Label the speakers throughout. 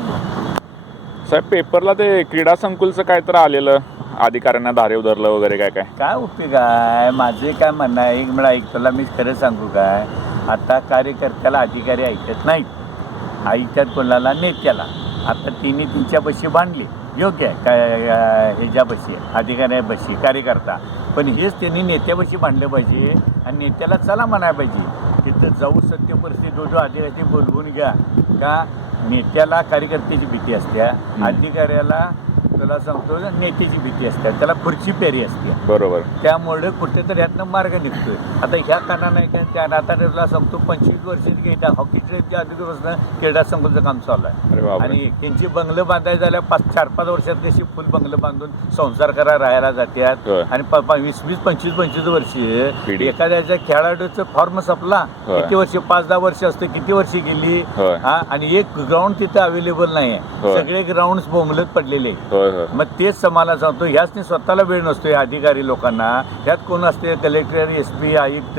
Speaker 1: साहेब पेपरला ते क्रीडा संकुलचं काय तर आलेलं अधिकाऱ्यांना धारे उधरलं वगैरे काय काय?
Speaker 2: काय उपयोग आहे? माझे काय म्हणणं आहे? एक मिळा ऐक तुला मी खरं सांगू काय? आता कार्यकर्त्याला अधिकारी ऐकत नाहीत. ऐकतात कोणाला नेत्याला. आता तिने तुमच्यापाशी बांधली. योग्य आहे. काय ह्याच्यापाशी अधिकाऱ्यापाशी कार्यकर्ता. पण हेच त्यांनी नेत्यापाशी बांधलं पाहिजे आणि नेत्याला चला म्हणायला पाहिजे. तिथं जाऊ सत्य परिस्थिती जो अधिकारी बोलवून घ्या. का नेत्याला कार्यकर्त्याची भीती असते. अधिकाऱ्याला तुला सांगतो नेत्याची भीती असते त्याला खुर्ची पेरी असते.
Speaker 1: बरोबर.
Speaker 2: त्यामुळे कुठेतरी यातनं मार्ग निघतोय. आता ह्या काना नाही का त्या आता तुला सांगतो पंचवीस वर्ष गेल्या हॉकी ट्रेनच्या आधीपासून क्रीडा संकुलचं काम चालू आहे. आणि त्यांची बंगलं बांधायला झाल्या पाच चार पाच वर्षात कशी फुल बंगलं बांधून संसार करा राहायला जातात. आणि वीस वीस पंचवीस पंचवीस वर्षी. एखाद्याच्या खेळाडूचं फॉर्म संपला. किती वर्ष पाच दहा वर्ष असते किती वर्षी गेली. हा आणि एक ग्राउंड तिथे अवेलेबल नाही सगळे ग्राउंड बोंबलत पडलेले. मग तेच समाला सांगतो ह्याचनी स्वतःला वेळ नसतो या अधिकारी लोकांना. ह्यात कोण असते? कलेक्टर एस पी आयुक्त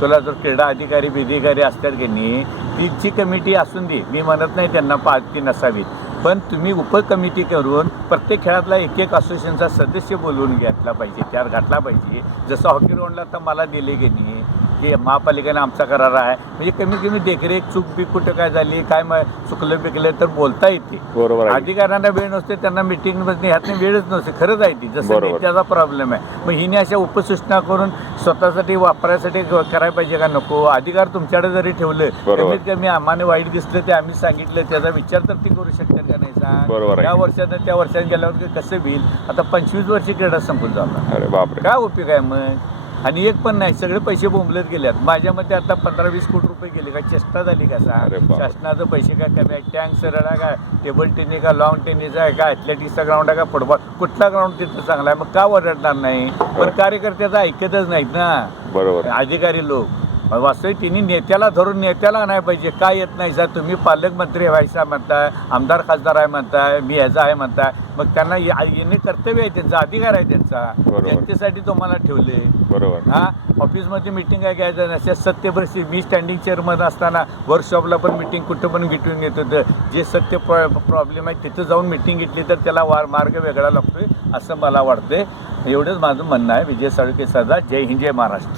Speaker 2: तुला जर क्रीडा अधिकारी बिधिकारी असतात की नाही तिची कमिटी असून दे. मी म्हणत नाही त्यांना पाहती नसावी. पण तुम्ही उपकमिटी करून प्रत्येक खेळातला एक एक असोसिएशनचा सदस्य बोलवून घेतला पाहिजे त्यात घातला पाहिजे. जसं हॉकी ग्राउंडला तर मला दिले की नाही की महापालिकेने आमचा करार आहे. म्हणजे कमीत कमी देखरेख चूक बी कुठं काय झाली काय चुकलं बिकलं तर बोलता येते.
Speaker 1: बरोबर आहे.
Speaker 2: अधिकाऱ्यांना वेळ नसते त्यांना मिटिंगमध्ये ह्यातनं वेळच नसते. खरंच आहे ती. जसं
Speaker 1: बरोबर.
Speaker 2: त्याचा प्रॉब्लेम आहे. मग हिने अशा उपसूचना करून स्वतःसाठी वापरायसाठी करायला पाहिजे का? नको. अधिकार तुमच्याकडे जरी ठेवलं
Speaker 1: बरोबर.
Speaker 2: कमीत कमी आम्हाला वाईट दिसलं ते आम्ही सांगितलं. त्याचा विचार तर ती करू शकतात का नाही
Speaker 1: बरोबर
Speaker 2: सांग
Speaker 1: आहे.
Speaker 2: या वर्षानं त्या वर्षात गेल्यावर ते कसं होईल? आता पंचवीस वर्षी क्रीडा संपून
Speaker 1: अरे बापरे.
Speaker 2: काय उपयोग आहे मग? आणि एक पण नाही सगळे पैसे बोंबलत गेल्यात माझ्या मते आता पंधरा वीस कोटी रुपये गेले काय चेष्टा झाली का
Speaker 1: अरे
Speaker 2: सांग. शासनाचं पैसे काय कमी आहे टँक सरळ आहे का? टेबल टेनिस का? लॉंग टेनिस आहे का? ॲथलेटिक्सचा ग्राउंड आहे का? फुटबॉल कुठला ग्राउंड तिथं चांगला आहे? मग का ओरडणार नाही? पण कार्यकर्त्याचं ऐकतच नाहीत ना.
Speaker 1: बरोबर.
Speaker 2: अधिकारी लोक. वास्तविक तिने नेत्याला धरून नेत्याला नाही पाहिजे. काय येत नाही सर तुम्ही पालकमंत्री व्हायचा म्हणताय आमदार खासदार आहे म्हणताय मी ह्याचा आहे म्हणताय. मग त्यांना येणे कर्तव्य आहे त्यांचा अधिकार आहे त्यांचा. जनतेसाठी तुम्हाला ठेवले.
Speaker 1: बरोबर.
Speaker 2: हा? ऑफिसमध्ये मिटिंग आहे घ्यायचं नसते सत्य परिस्थिती. मी स्टँडिंग चेअरमन असताना वर्कशॉपला पण मिटिंग कुठं पण घेऊन घेत होतं. जे सत्य प्रॉब्लेम आहे तिथं जाऊन मिटिंग घेतली तर त्याला वार मार्ग वेगळा लागतोय असं मला वाटतंय. एवढंच माझं म्हणणं आहे. विजय साळुके सरदार जय हिंद जय महाराष्ट्र.